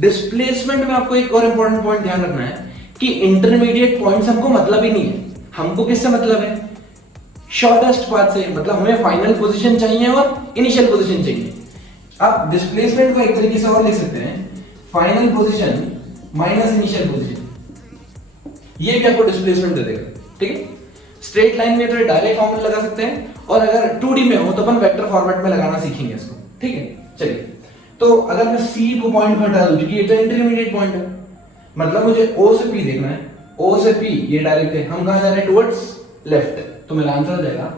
डिस्प्लेसमेंट में आपको एक और इंपॉर्टेंट पॉइंट ध्यान रखना है कि इंटरमीडिएट पॉइंट्स हमको मतलब ही नहीं है। हमको किससे मतलब है? शॉर्टेस्ट पाथ से। मतलब हमें फाइनल पोजीशन चाहिए और इनिशियल पोजीशन चाहिए। आप डिस्प्लेसमेंट को एक तरीके से और लिख सकते हैं, final position minus initial position. ये भी आपको डिस्प्लेसमेंट दे देगा, ठीक है? स्ट्रेट लाइन में तो डायरेक्ट फॉर्मूला लगा सकते हैं, और अगर 2D में हो तो अपन वेक्टर फॉर्मेट में लगाना सीखेंगे इसको, ठीक है? चलिए, तो अगर मैं C को पॉइंट पर डाल दूं, क्योंकि ये तो इंटरमीडिएट पॉइंट है, मतलब मुझे O से P देखना है। O से P ये डायरेक्ट है, हम कहां जा रहे हैं? टुवर्ड्स लेफ्ट, तो मेरा आंसर आ जाएगा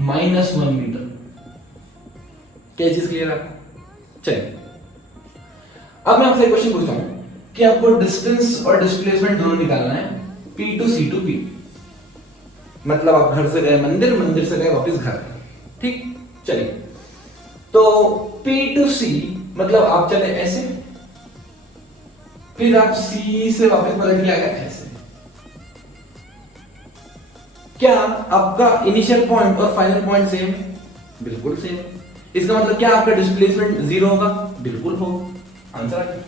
-1 मीटर। क्या चीज क्लियर है आपको? चलिए, अब मैं आपसे एक क्वेश्चन पूछता हूं कि आपको डिस्टेंस और डिस्प्लेसमेंट दोनों निकालना है, P to C to P। मतलब आप घर से गए मंदिर, मंदिर से गए वापस घर, ठीक? चलिए, तो P टू C मतलब आप चले ऐसे, फिर आप C से वापस पलट के आ गए ऐसे। क्या आपका इनिशियल पॉइंट और फाइनल पॉइंट सेम है? बिल्कुल सेम। इसका मतलब क्या आपका डिस्प्लेसमेंट 0 होगा? बिल्कुल होगा। आंसर आ गया।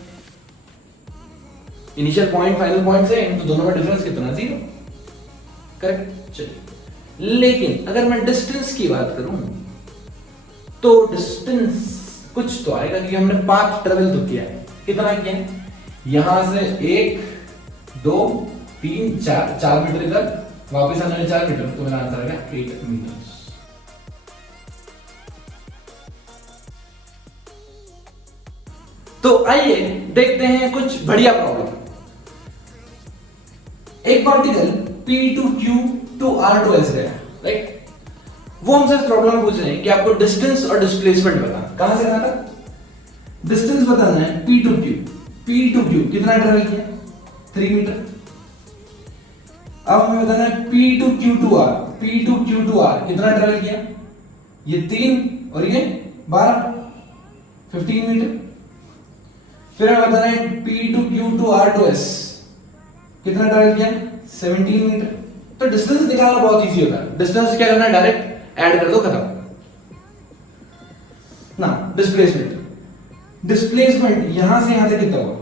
Initial point final point same, तो दोनों में डिफरेंस कितना? 0। करेक्ट। चलिए, लेकिन अगर मैं डिस्टेंस की बात करूं तो डिस्टेंस कुछ तो आएगा, क्योंकि हमने पाथ ट्रेवल तो किया है। कितना किया है? यहां से 1 2 4 मीटर इधर, वापस आने में 4 मीटर, तो मेरा आंसर आ गया 8 मीटर। तो आइए देखते हैं कुछ बढ़िया प्रॉब्लम। एक पार्टिकल P2Q to R2S गया, राइट? वो हमसे प्रॉब्लम पूछ रहे हैं कि आपको डिस्टेंस और डिस्प्लेसमेंट बताना। कहां से कहां तक? डिस्टेंस बताना है P2Q। P2Q कितना ट्रेवल किया? 3 मीटर। अब हमें बताना है P2Q to R। P2Q to R कितना ट्रेवल किया? ये 3 और ये 12, 15 मीटर। फिर हमें बताना है P2Q to R2S कितना ट्रेवल किया? 17 मीटर। तो डिस्टेंस निकालना बहुत इजी होता है। डिस्टेंस क्या करना है? डायरेक्ट ऐड कर दो, खत्म ना। डिस्प्लेसमेंट यहां से यहां तक कितना होगा?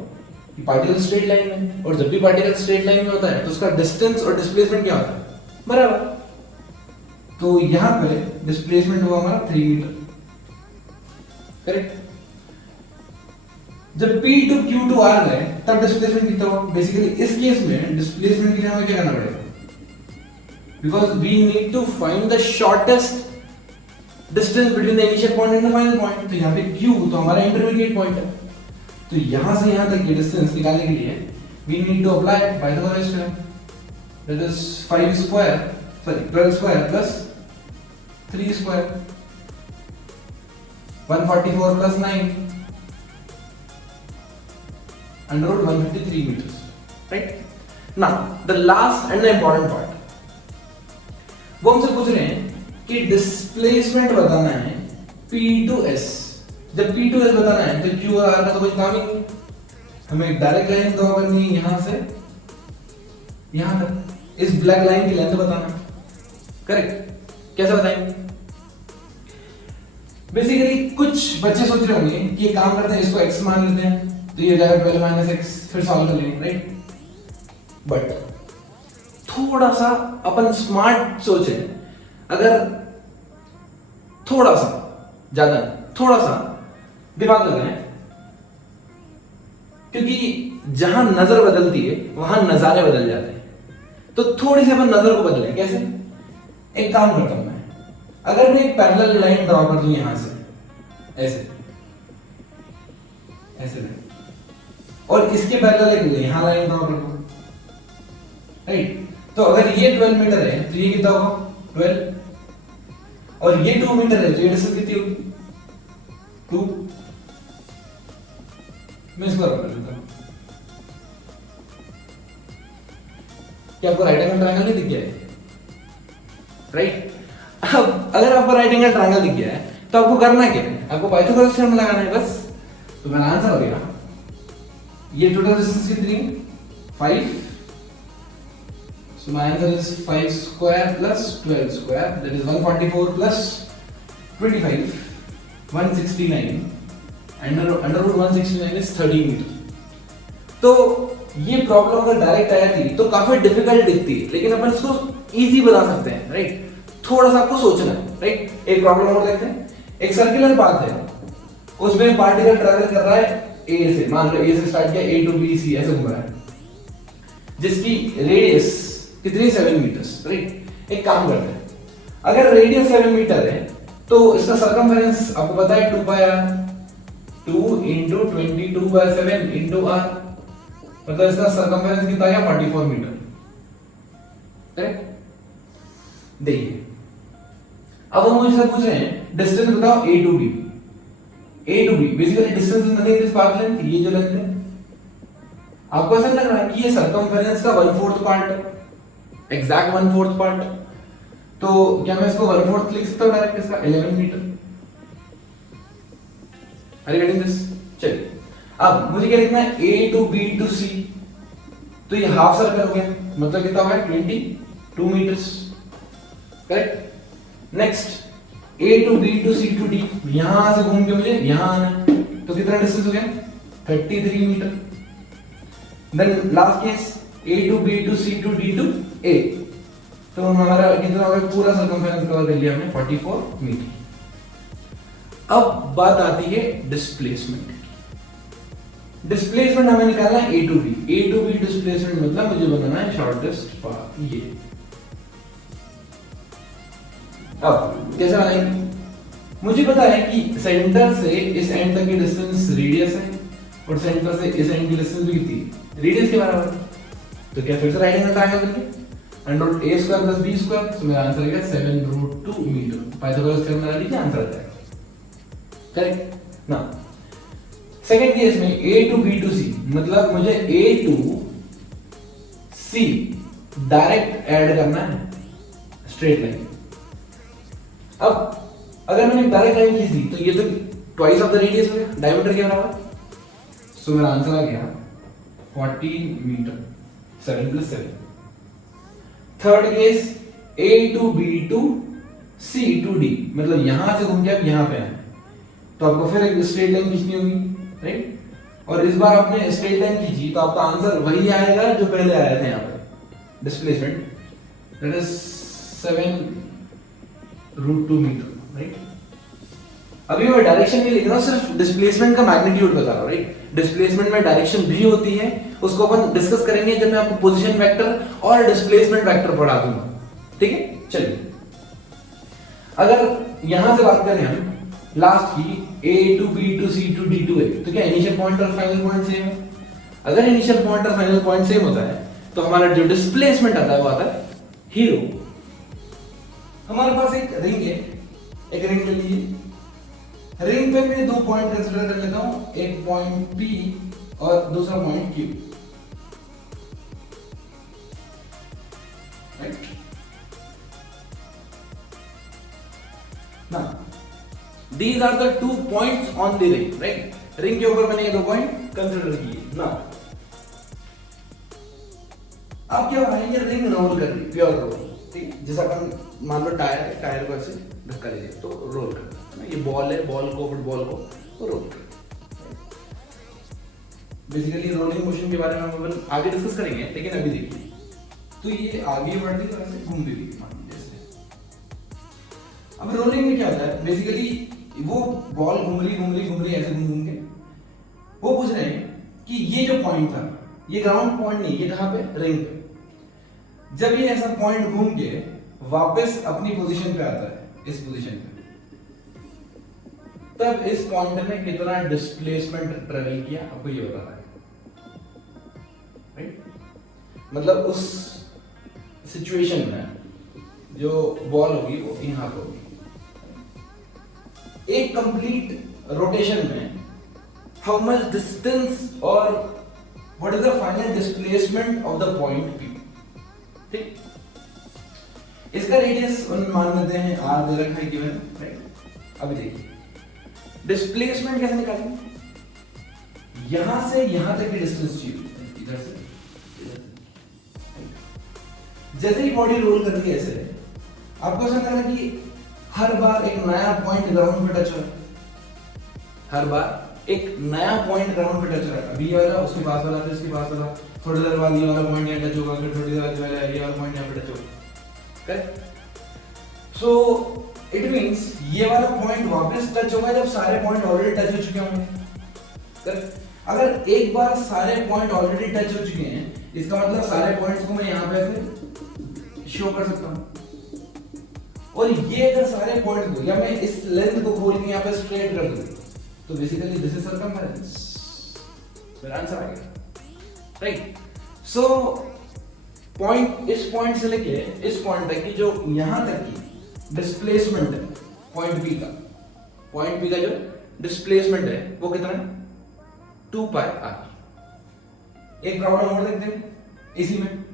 पार्टिकल स्ट्रेट लाइन में, और जब भी पार्टिकल स्ट्रेट लाइन में होता है तो उसका डिस्टेंस और डिस्प्लेसमेंट क्या होता है? बराबर। तो यहां पे डिस्प्लेसमेंट हुआ हमारा 3 मीटर, करेक्ट। जब P2Q to R गए तब डिस्प्लेसमेंट कितना हुआ? बेसिकली इस केस में डिस्प्लेसमेंट के लिए हमें क्या करना पड़ेगा? Because we need to find the shortest distance between the initial point and the final point. तो यहाँ पे Q तो हमारा इंटरमीडिएट पॉइंट है, तो यहां से यहां तक की डिस्टेंस निकालने के लिए we need to apply Pythagoras theorem, that is 12 square plus 3 square, 144 plus 9 under root 153 meters, right? Now the last and the important part, वो हमसे पूछ रहे हैं कि डिस्प्लेसमेंट बताना है P2S। जब P2S बताना है तो Q और R का तो कोई काम ही नहीं, हमें एक डायरेक्ट लाइन ड्रॉ करनी है यहां से यहां तक, इस ब्लैक लाइन की लेंथ बताना, करेक्ट। कैसे बताएंगे? बेसिकली कुछ बच्चे सोच रहे होंगे कि ये काम करते हैं, इसको x मान लेते हैं तो ये जाएगा 12 माइनस x, फिर सॉल्व कर लेंगे, राइट? बट थोड़ा सा अपन स्मार्ट सोचे, अगर थोड़ा सा, ज्यादा थोड़ा सा दिमाग लगाएं, क्योंकि जहां नजर बदलती है वहां नजारे बदल जाते हैं। तो थोड़ी सी अपन नजर को बदलें। कैसे? एक काम करता हूं मैं, अगर मैं एक पैरेलल लाइन ड्रॉ कर दूं यहां से, ऐसे ऐसे, और इसके पैरेलल एक यहां लाइन ड्रॉ कर दूं, राइट? तो अगर ये 12 मीटर है तो ये कितना होगा? 12, और ये 2 मीटर है तो ये डिस्टेंस कितनी होगी? 2। मैं इसको रख लेता हूं। क्या आपको राइट एंगल ट्रायंगल नहीं दिख गया है? राइट? अब अगर आपको राइट एंगल ट्रायंगल दिख गया है तो आपको करना क्या है? आपको पाइथागोरस थ्योरम लगाना है बस। तो मेरा आंसर हो गया, ये टोटल डिस्टेंस कितनी? 5। So my answer is 5 square plus 12 square, that is 144 plus 25, 169, under root 169 is 30 metre. तो ये प्रॉब्लम अगर डायरेक्ट आया थी तो काफी डिफिकल्ट दिखती है, लेकिन अपन इसको इजी बना सकते हैं, राइट? थोड़ा सा आपको सोचना है, राइट? एक प्रॉब्लम और देखते हैं। एक सर्कुलर पाथ है, उसमें पार्टिकल ट्रैवल कर रहा है A से, मान लो A से स्टार्ट किया, A to B C ऐसे घूम रहा है, जिसकी रेडियस कितनी? 7 मीटर्स, राइट? एक काम करते हैं, अगर रेडियस 7 मीटर है तो इसका सर्कमफेरेंस आपको पता है 2 पाई r, 2 into 22/7 into r, मतलब इसका सर्कमफेरेंस कितना आया? 44 मीटर, करेक्ट? देखिए, अब हम मुझसे पूछ रहे हैं डिस्टेंस बताओ A to B। A to B basically distance is nothing this path length, ये जो लेंथ है। आपको ऐसा लग रहा है कि ये सर्कमफेरेंस का 1/4 पार्ट है, एग्जैक्ट 1/4 पार्ट। तो क्या मैं इसको 1/4 लिख सकता हूं डायरेक्ट इसका? 11 metre. Are you getting this? चलिए, अब मुझे क्या लिखना है? A to B to C, तो ये हाफ सर्कल हो गया, मतलब कितना हो गया? 22 metres, correct? Next A to B to C to D, यहां से घूम के मुझे यहां आना है, तो कितना डिस्टेंस हो गया? 33 metre. Then last case A to B to C to D to A, तो हमारा कितना हो गया? पूरा सर्कमफेरेंस कवर कर लिया हमने, 44 मीटर। अब बात आती है डिस्प्लेसमेंट की। डिस्प्लेसमेंट हमें निकालना है ए टू बी डिस्प्लेसमेंट मतलब मुझे बनाना है शॉर्टेस्ट पाथ ये। अब कैसे बनाएंगे? मुझे पता है कि सेंटर से इस एंड तक की डिस्टेंस रेडियस है और सेंटर से इस एंड की डिस्टेंस भी कितनी है? रेडियस के बराबर है। तो क्या फिर से राइट हैंड ट्रायंगल करेंगे under a square plus b square, तो मेरा आंसर आएगा 7√2 मीटर। पाइथागोरस थ्योरम लगा लीजिए, आंसर आ जाएगा। करेक्ट ना। सेकंड केस में a to b to c मतलब मुझे a to c direct add करना है स्ट्रेट लाइन। अब अगर मैंने डायरेक्ट लाइन खींच दी तो ये तो ट्वाइस ऑफ द रेडियस हो गया, डायमीटर के बराबर। सो मेरा आंसर आ गया 14 metre, 7 + 7। Third case a to b to c to d मतलब यहां से घूम के आप यहां पे आए तो आपको फिर एक स्ट्रेट लाइन खींचनी होगी, राइट? और इस बार आपने स्ट्रेट लाइन खींची तो आपका आंसर वही आएगा जो पहले आया था यहाँ पे, displacement that is 7√2 metre, right? अभी मैं डायरेक्शन नहीं लिख रहा हूं, सिर्फ डिस्प्लेसमेंट का मैग्नीट्यूड बता रहा हूं, राइट? डिस्प्लेसमेंट में डायरेक्शन भी होती है, उसको अपन डिस्कस करेंगे जब मैं आपको पोजीशन वेक्टर और डिस्प्लेसमेंट वेक्टर पढ़ा दूंगा, ठीक है? चलिए, अगर यहां से बात करें हम लास्ट की a to b to c to d to a, तो क्या इनिशियल पॉइंट और फाइनल पॉइंट सेम है? अगर इनिशियल पॉइंट और फाइनल पॉइंट सेम होता है तो हमारा जो डिस्प्लेसमेंट आता है वो आता है हीरो। हमारे पास एक रिंग है, एक रिंग ले लीजिए। रिंग पे मैं दो पॉइंट कंसीडर कर लेता हूं, एक पॉइंट P और दूसरा पॉइंट Q, राइट? ना these are the two points on the ring, right? Ring के ऊपर मैंने ये दो पॉइंट कंसीडर किए ना। अब क्या हो रहा है, ये रिंग रोल कर रही, प्योर रोल, ठीक? जैसा अपन मान लो टायर है, टायर को ऐसे धक्का दे दिया तो रोल कर रहा है। ये बॉल है, बॉल को, फुटबॉल को तो रोल कर रहा है। बेसिकली रोलिंग मोशन के बारे में हम अपन आगे डिस्कस करेंगे, लेकिन अभी देखिए तो ये आगे बढ़ती तो ऐसे घूम भी मान जैसे। अब रोलिंग में क्या होता है, बेसिकली वो बॉल घूम रही ऐसे घूम के वो पूछ रहे हैं कि ये जो पॉइंट था ये ग्राउंड पॉइंट नहीं, ये कहां पे? रिंग पे। जब ये ऐसा पॉइंट घूम के वापस अपनी पोजीशन पे आता है, इस पोजीशन पे, तब इस पॉइंट ने कितना डिस्प्लेसमेंट ट्रेवल किया आपको ये बता रहा है, राइट? मतलब उस सिचुएशन में जो बॉल होगी वो यहां पे होगी। एक कंप्लीट रोटेशन में हाउ मच डिस्टेंस और what is the final displacement of the point P, ठीक? इसका रेडियस मान लेते हैं r दे रखा है गिवन, राइट? अभी देखिए डिस्प्लेसमेंट कैसे निकालेंगे, यहां से यहां तक की डिस्टेंस चाहिए, इधर से इधर से। जैसे ही बॉडी रोल कर रही है ऐसे, आपको ऐसा लगता है कि हर बार एक नया पॉइंट ग्राउंड पे टच हो रहा है, हर बार एक नया पॉइंट ग्राउंड पे टच हो रहा है। अभी ये वाला उसके पास वाला, फिर उसके पास वाला, थोड़ी देर बाद ये वाला पॉइंट यहाँ टच होगा, फिर थोड़ी देर बाद ये वाला पॉइंट यहाँ पे टच होगा, करेक्ट? सो इट मींस ये वाला पॉइंट वापस टच होगा जब सारे पॉइंट ऑलरेडी टच हो चुके होंगे, करेक्ट? अगर एक बार सारे पॉइंट ऑलरेडी टच हो चुके हैं, इसका मतलब सारे पॉइंट्स को मैं यहाँ पे ऐसे शो कर सकता हूँ। और ये अगर सारे पॉइंट को या मैं इस लेंथ को खोल के यहाँ पे स्ट्रेट कर दूं तो बेसिकली दिस इज सर्कमफेरेंस, फिर आंसर आ गया, राइट? सो पॉइंट, इस पॉइंट से लेके इस पॉइंट तक की जो यहां तक की डिस्प्लेसमेंट है पॉइंट P का जो डिस्प्लेसमेंट है वो कितना है? 2πr। एक प्रॉब्लम और देखते हैं, इसी में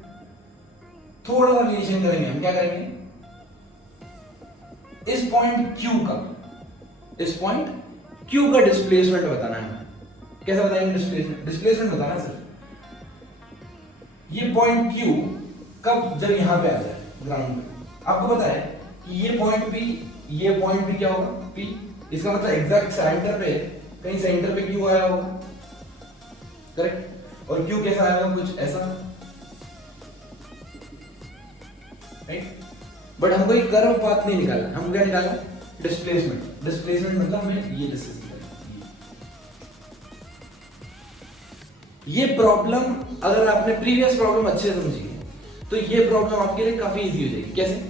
थोड़ा सा वेरिएशन करेंगे। हम क्या करेंगे, इस पॉइंट Q का डिस्प्लेसमेंट बताना है हमें। कैसे बताएंगे डिस्प्लेसमेंट? डिस्प्लेसमेंट बताना है सिर्फ ये पॉइंट Q कब, जब यहां पे आ जाए ग्राउंड पे। आपको पता है कि ये पॉइंट P क्या होगा? P, इसका मतलब एग्जैक्ट सेंटर पे, कहीं सेंटर पे Q आया होगा, करेक्ट? और Q कैसा आया होगा? कुछ ऐसा, राइट? बट हमको एक कर्व पाथ नहीं निकालना, हम क्या निकालना? डिस्प्लेसमेंट। डिस्प्लेसमेंट मतलब हमें ये डिस्टेंस निकालना, ये प्रॉब्लम अगर आपने प्रीवियस प्रॉब्लम अच्छे से समझी है तो ये प्रॉब्लम आपके लिए काफी इजी हो जाएगी। कैसे?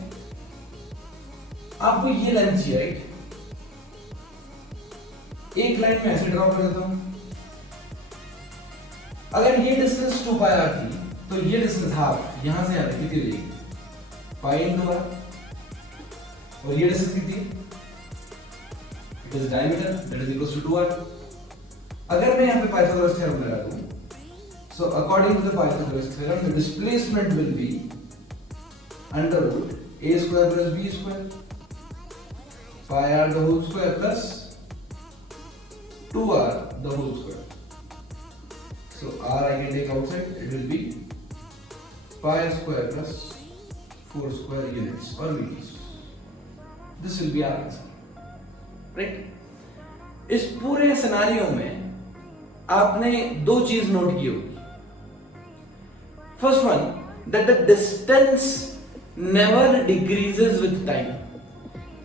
आपको ये लाइन चाहिए, राइट? एक लाइन में ऐसे ड्रॉ कर देता हूं। अगर ये डिस्टेंस 2 पाई r थी तो ये डिस्टेंस हाफ यहां से यहां कितनी हो जाएगी? Pi into r। और ये डिस्टेंस कितनी है? It is diameter that is equal to 2r। अगर मैं यहां पे पाइथागोरस थ्योरम लगा दूं, so according to the Pythagoras theorem the displacement will be under root a square plus b square pi r the whole square plus 2r the whole square. So r I can take outside, it will be pi square plus 4 square units or meters. This will be our answer, right? इस पूरे scenario में आपने दो चीज note की होगी। First one, that the distance never decreases with time.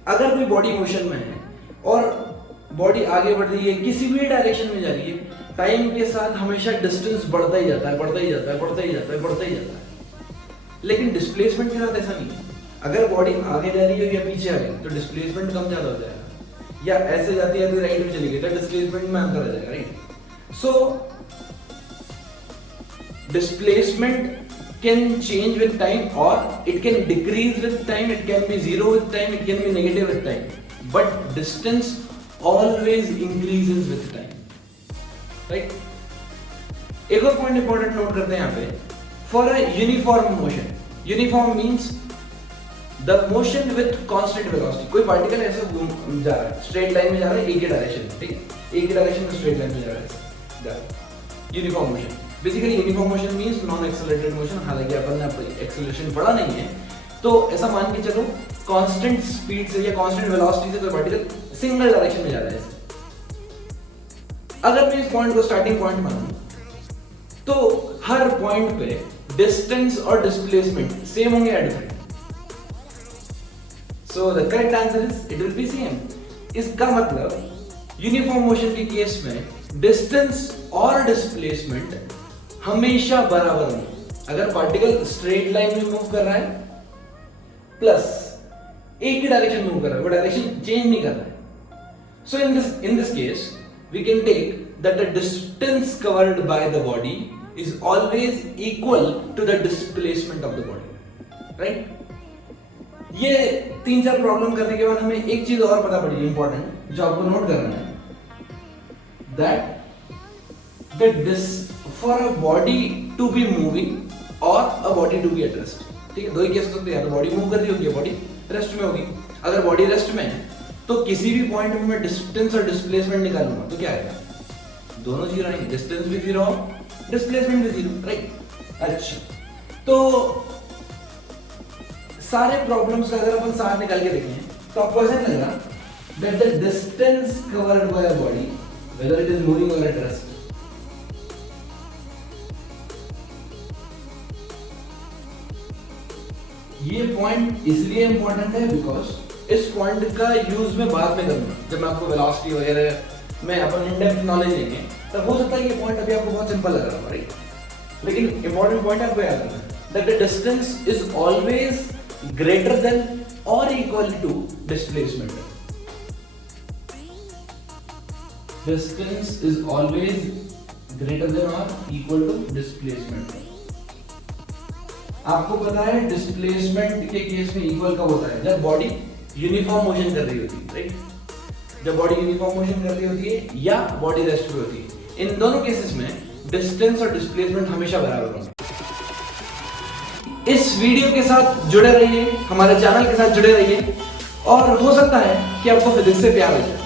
अगर कोई बॉडी मोशन में है और बॉडी आगे बढ़ रही है, किसी भी डायरेक्शन में जा रही है, टाइम के साथ हमेशा डिस्टेंस बढ़ता ही जाता है, बढ़ता ही जाता है, बढ़ता ही जाता है, बढ़ता ही जाता है। लेकिन डिस्प्लेसमेंट के साथ ऐसा नहीं है। अगर बॉडी आगे जा रही है या पीछे आ रही है तो डिस्प्लेसमेंट कम ज्यादा हो जाएगा, या ऐसे जाती है तो राइट में चली गई तो डिस्प्लेसमेंट में अंतर आ जाएगा, right? So displacement can change with time or it can decrease with time, it can be zero with time, it can be negative with time, but distance always increases with time, right? एक और point important note करते हैं यहाँ पे, for a uniform motion, uniform means the motion with constant velocity. कोई particle ऐसे घूम जा रहा है, स्ट्रेट लाइन में जा रहा है, एक ही डायरेक्शन में, ठीक है, एक ही डायरेक्शन में स्ट्रेट लाइन में जा रहा है, uniform motion. Basically uniform motion means non accelerated motion. हालांकि अपन ने एक्सेलरेशन पढ़ा नहीं है, तो ऐसा मान के चलो कांस्टेंट स्पीड से या कांस्टेंट वेलोसिटी से कोई पार्टिकल सिंगल डायरेक्शन में जा रहा है। अगर मैं इस पॉइंट को स्टार्टिंग पॉइंट मानूं तो हर पॉइंट पे डिस्टेंस और डिस्प्लेसमेंट सेम होंगे या different? So the correct answer is it will be same. इसका मतलब यूनिफॉर्म मोशन के केस में डिस्टेंस और डिस्प्लेसमेंट हमेशा बराबर होंगे। अगर पार्टिकल स्ट्रेट लाइन में मूव कर रहा है प्लस एक ही डायरेक्शन मूव कर रहा है, वो डायरेक्शन चेंज नहीं कर रहा है, so in this case we can take that the distance covered by the body is always equal to the displacement of the body, right? ये 3-4 प्रॉब्लम करने के बाद हमें एक चीज और पता पड़ी इंपॉर्टेंट, जो आपको नोट करना है, that this for a body to be moving or a body to be at rest, ठीक है? दो ही केस होते हैं, तो बॉडी मूव कर रही होगी, बॉडी रेस्ट में होगी। अगर बॉडी रेस्ट में है तो किसी भी पॉइंट में मैं डिस्टेंस और डिस्प्लेसमेंट निकालूंगा तो क्या आएगा? दोनों जीरो आएंगे, डिस्टेंस भी जीरो, डिस्प्लेसमेंट भी जीरो, राइट? अच्छा, तो सारे प्रॉब्लम्स का अगर अपन साथ निकाल के देखें तो आपको ऐसा लगेगा that the distance covered by a body, whether it is moving or at rest, ये पॉइंट इसलिए इंपॉर्टेंट है बिकॉज इस पॉइंट का यूज मैं बाद में करूंगा, जब मैं आपको वेलोसिटी वगैरह में अपन इन डेप्थ नॉलेज लेंगे, तब हो सकता है ये पॉइंट अभी आपको बहुत सिंपल लग रहा है, राइट? लेकिन इंपॉर्टेंट पॉइंट आपको याद रखना है that the distance is always greater than और equal to displacement. Distance is always greater than or equal to displacement. आपको पता है डिस्प्लेसमेंट के केस में इक्वल कब होता है? जब बॉडी यूनिफॉर्म मोशन कर रही होती है, राइट? जब बॉडी यूनिफॉर्म मोशन कर रही होती है या बॉडी रेस्ट पे होती है, इन दोनों केसेस में डिस्टेंस और डिस्प्लेसमेंट हमेशा बराबर होंगे। इस वीडियो के साथ जुड़े रहिए, हमारे चैनल के साथ जुड़े रहिए, और हो सकता है कि आपको फिजिक्स से प्यार हो जाए।